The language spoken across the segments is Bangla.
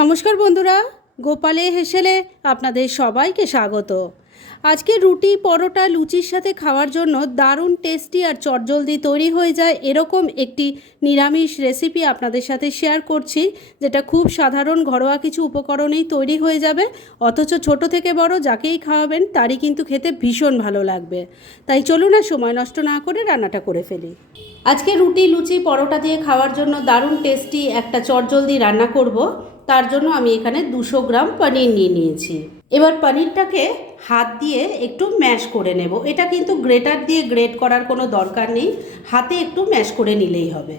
নমস্কার বন্ধুরা, গোপালে হেসেলে আপনাদের সবাইকে স্বাগত। আজকে রুটি, পরোটা, লুচির সাথে খাওয়ার জন্য দারুণ টেস্টি আর চটজলদি তৈরি হয়ে যায় এরকম একটি নিরামিষ রেসিপি আপনাদের সাথে শেয়ার করছি, যেটা খুব সাধারণ ঘরোয়া কিছু উপকরণেই তৈরি হয়ে যাবে। অথচ ছোট থেকে বড় যাকেই খাওয়াবেন, তারই কিন্তু খেতে ভীষণ ভালো লাগবে। তাই চলুন না সময় নষ্ট না করে রান্নাটা করে ফেলি। আজকে রুটি, লুচি, পরোটা দিয়ে খাওয়ার জন্য দারুণ টেস্টি একটা চটজলদি রান্না করব। তার জন্য আমি এখানে দুশো গ্রাম পনির নিয়ে নিয়েছি। এবার পনিরটাকে হাত দিয়ে একটু ম্যাশ করে নেব। এটা কিন্তু গ্রেটার দিয়ে গ্রেট করার কোনো দরকার নেই। হাতে একটু ম্যাশ করে নিলেই হবে।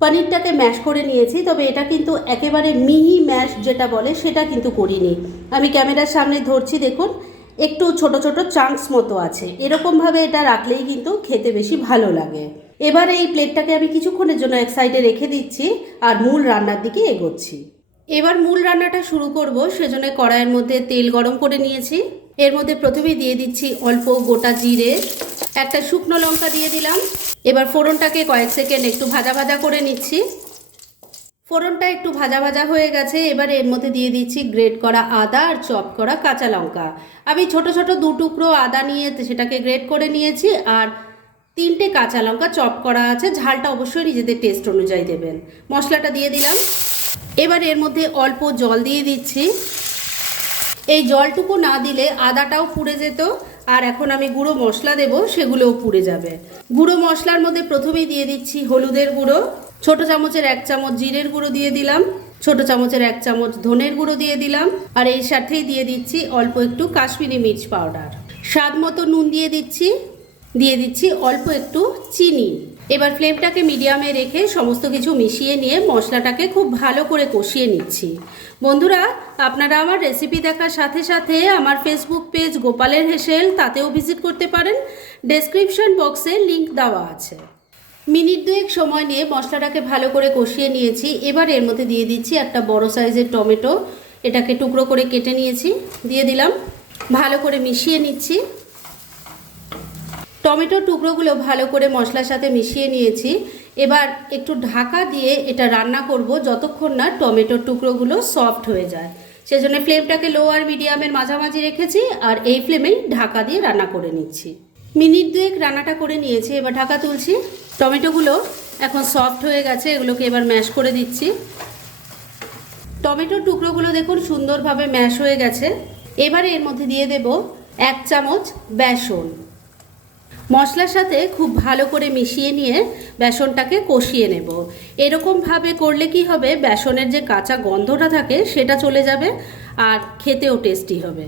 পনিরটাকে ম্যাশ করে নিয়েছি, তবে এটা কিন্তু একেবারে মিহি ম্যাশ যেটা বলে সেটা কিন্তু করিনি। আমি ক্যামেরার সামনে ধরছি, দেখুন, একটু ছোট ছোট চাঙ্কস মতো আছে। এরকমভাবে এটা রাখলেই কিন্তু খেতে বেশি ভালো লাগে। এবার এই প্লেটটাকে আমি কিছুক্ষণের জন্য এক সাইডে রেখে দিচ্ছি আর মূল রান্নার দিকে এগোচ্ছি। এবার মূল রান্নাটা শুরু করব, সেজন্য কড়াইয়ের মধ্যে তেল গরম করে নিয়েছি। এর মধ্যে প্রথমে দিয়ে দিচ্ছি অল্প গোটা জিরে, একটা শুকনো লঙ্কা দিয়ে দিলাম। এবার ফোড়নটাকে কয়েক সেকেন্ড একটু ভাজা ভাজা করে নিচ্ছি। ফোড়নটা একটু ভাজা ভাজা হয়ে গেছে, এবার এর মধ্যে দিয়ে দিচ্ছি গ্রেট করা আদা আর চপ করা কাঁচা লঙ্কা। আমি ছোট ছোট দু টুকরো আদা নিয়ে সেটাকে গ্রেট করে নিয়েছি আর তিনটে কাঁচা লঙ্কা চপ করা আছে, ঝালটা অবশ্যই নিজেদের টেস্ট অনুযায়ী দেবেন। মশলাটা দিয়ে দিলাম। এবার এর মধ্যে অল্প জল দিয়ে দিচ্ছি। এই জলটুকু না দিলে আদাটাও পুড়ে যেত, আর এখন আমি গুঁড়ো মশলা দেব, সেগুলোও পুড়ে যাবে। গুঁড়ো মশলার মধ্যে প্রথমেই দিয়ে দিচ্ছি হলুদের গুঁড়ো। ছোট চামচের এক চামচ জিরের গুঁড়ো দিয়ে দিলাম। ছোট চামচের এক চামচ ধনের গুঁড়ো দিয়ে দিলাম। আর এর সাথেই দিয়ে দিচ্ছি অল্প একটু কাশ্মীরি মির্চ পাউডার। স্বাদ মতো নুন দিয়ে দিচ্ছি। দিয়ে দিচ্ছি অল্প একটু চিনি। এবার ফ্লেমটাকে মিডিয়ামে রেখে সমস্ত কিছু মিশিয়ে নিয়ে মশলাটাকে খুব ভালো করে কষিয়ে নিচ্ছি। বন্ধুরা, আপনারা আমার রেসিপি দেখার সাথে সাথে আমার ফেসবুক পেজ গোপালের হেসেল তাতেও ভিজিট করতে পারেন। ডেসক্রিপশন বক্সে লিংক দেওয়া আছে। মিনিট দুয়েক সময় নিয়ে মশলাটাকে ভালো করে কষিয়ে নিয়েছি। এবার এর মধ্যে দিয়ে দিচ্ছি একটা বড় সাইজের টমেটো। এটাকে টুকরো করে কেটে নিয়েছি। দিয়ে দিলাম। ভালো করে মিশিয়ে নিচ্ছি। টমেটোর টুকরোগুলো ভালো করে মশলার সাথে মিশিয়ে নিয়েছি। এবার একটু ঢাকা দিয়ে এটা রান্না করব যতক্ষণ না টমেটোর টুকরোগুলো সফট হয়ে যায়। সেজন্য ফ্লেমটাকে লো আর মিডিয়ামের মাঝামাঝি রেখেছি আর এই ফ্লেমেই ঢাকা দিয়ে রান্না করে নিচ্ছি। মিনিট দুয়েক রান্নাটা করে নিয়েছি, এবার ঢাকা তুলছি। টমেটোগুলো এখন সফট হয়ে গেছে, এগুলোকে এবার ম্যাশ করে দিচ্ছি। টমেটোর টুকরোগুলো দেখুন সুন্দরভাবে ম্যাশ হয়ে গেছে। এবারে এর মধ্যে দিয়ে দেব এক চামচ বেসন। মশলার সাথে খুব ভালো করে মিশিয়ে নিয়ে বেসনটাকে কষিয়ে নেব। এরকমভাবে করলে কি হবে, বেসনের যে কাঁচা গন্ধটা থাকে সেটা চলে যাবে আর খেতেও টেস্টি হবে।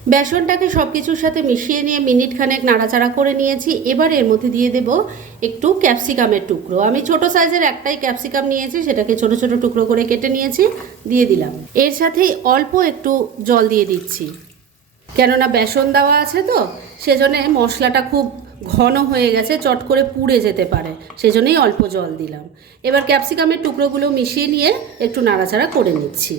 বেসনটাকে সব কিছুর সাথে মিশিয়ে নিয়ে মিনিট খানেক নাড়াচাড়া করে নিয়েছি। এবার এর মধ্যে দিয়ে দেব একটু ক্যাপসিকামের টুকরো। আমি ছোট সাইজের একটাই ক্যাপসিকাম নিয়েছি, সেটাকে ছোট ছোট টুকরো করে কেটে নিয়েছি, দিয়ে দিলাম। এর সাথেই অল্প একটু জল দিয়ে দিচ্ছি। কেননা বেসন দেওয়া আছে তো, সেজন্য মশলাটা খুব ঘন হয়ে গেছে, চট করে পুড়ে যেতে পারে, সেজন্যই অল্প জল দিলাম। এবার ক্যাপসিকামের টুকরোগুলো মিশিয়ে নিয়ে একটু নাড়াচাড়া করে নিচ্ছি।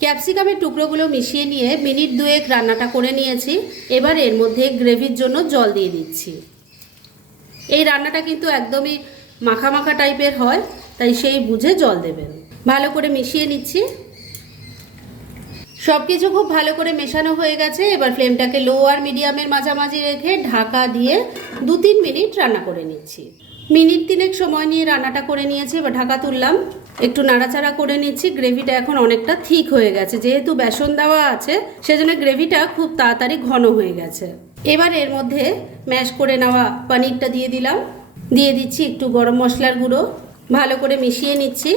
ক্যাপসিকামের টুকরোগুলো মিশিয়ে নিয়ে মিনিট দুয়েক রান্নাটা করে নিয়েছি, এবার এর মধ্যে গ্রেভির জন্য জল দিয়ে দিচ্ছি। এই রান্নাটা কিন্তু একদমই মাখা মাখা টাইপের হয়, তাই সেই বুঝে জল দেবেন। ভালো করে মিশিয়ে নিচ্ছি। সব কিছু খুব ভালো করে মেশানো হয়ে গেছে। এবার ফ্লেমটাকে লো আর মিডিয়ামের মাঝামাঝি রেখে ঢাকা দিয়ে দু তিন মিনিট রান্না করে নিচ্ছি। মিনিট তিনেক সময় নিয়ে রান্নাটা করে নিয়েছি, এবার ঢাকা তুললাম। একটু নাড়াচাড়া করে নিচ্ছি, গ্রেভিটা এখন অনেকটা ঠিক হয়ে গেছে। যেহেতু বেসন দেওয়া আছে, সেজন্য গ্রেভিটা খুব তাড়াতাড়ি ঘন হয়ে গেছে। এবার এর মধ্যে ম্যাশ করে নেওয়া পনিরটা দিয়ে দিলাম। দিয়ে দিচ্ছি একটু গরম মশলার গুঁড়ো। ভালো করে মিশিয়ে নিচ্ছি।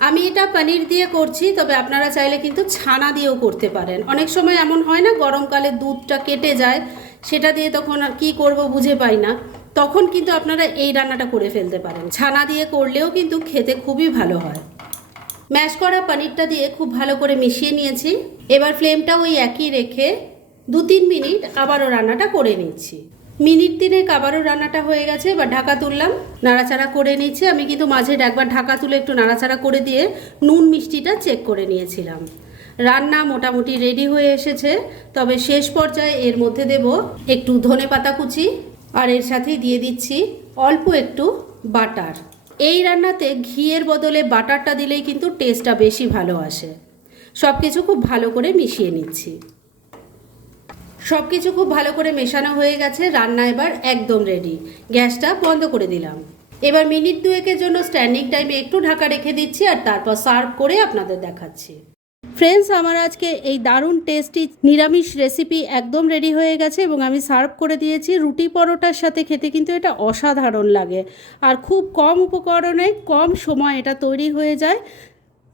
আমি এটা পনির দিয়ে করছি, তবে আপনারা চাইলে কিন্তু ছানা দিয়েও করতে পারেন। অনেক সময় এমন হয় না, গরমকালে দুধটা কেটে যায়, সেটা দিয়ে তখন আর কী করব বুঝে পাই না। তখন কিন্তু আপনারা এই রান্নাটা করে ফেলতে পারেন। ছানা দিয়ে করলেও কিন্তু খেতে খুবই ভালো হয়। ম্যাশ করা পনিরটা দিয়ে খুব ভালো করে মিশিয়ে নিয়েছি। এবার ফ্লেমটা ওই একই রেখে দু তিন মিনিট আবারও রান্নাটা করে নিচ্ছি। মিনিট তিনেক আবারও রান্নাটা হয়ে গেছে, এবার ঢাকা তুললাম, নাড়াচাড়া করে নিচ্ছে। আমি কিন্তু মাঝে একবার ঢাকা তুলে একটু নাড়াচাড়া করে দিয়ে নুন মিষ্টিটা চেক করে নিয়েছিলাম। রান্না মোটামুটি রেডি হয়ে এসেছে, তবে শেষ পর্যায়ে এর মধ্যে দেব একটু ধনে পাতা কুচি, আর এর সাথেই দিয়ে দিচ্ছি অল্প একটু বাটার। এই রান্নাতে ঘিয়ের বদলে বাটারটা দিলেই কিন্তু টেস্টটা বেশি ভালো আসে। সব কিছু খুব ভালো করে মিশিয়ে নিচ্ছি। সব কিছু খুব ভালো করে মেশানো হয়ে গেছে, রান্না এবার একদম রেডি গ্যাসটা বন্ধ করে দিলাম। এবার মিনিট দুয়েকের জন্য স্ট্যান্ডিং টাইমে একটু ঢাকা রেখে দিচ্ছি আর তারপর সার্ভ করে আপনাদের দেখাচ্ছি। ফ্রেন্ডস আমার আজকে এই দারুণ টেস্টি নিরামিষ রেসিপি একদম রেডি হয়ে গেছে এবং আমি সার্ভ করে দিয়েছি। রুটি পরোটার সাথে খেতে কিন্তু এটা অসাধারণ লাগে। আর খুব কম উপকরণে কম সময় এটা তৈরি হয়ে যায়।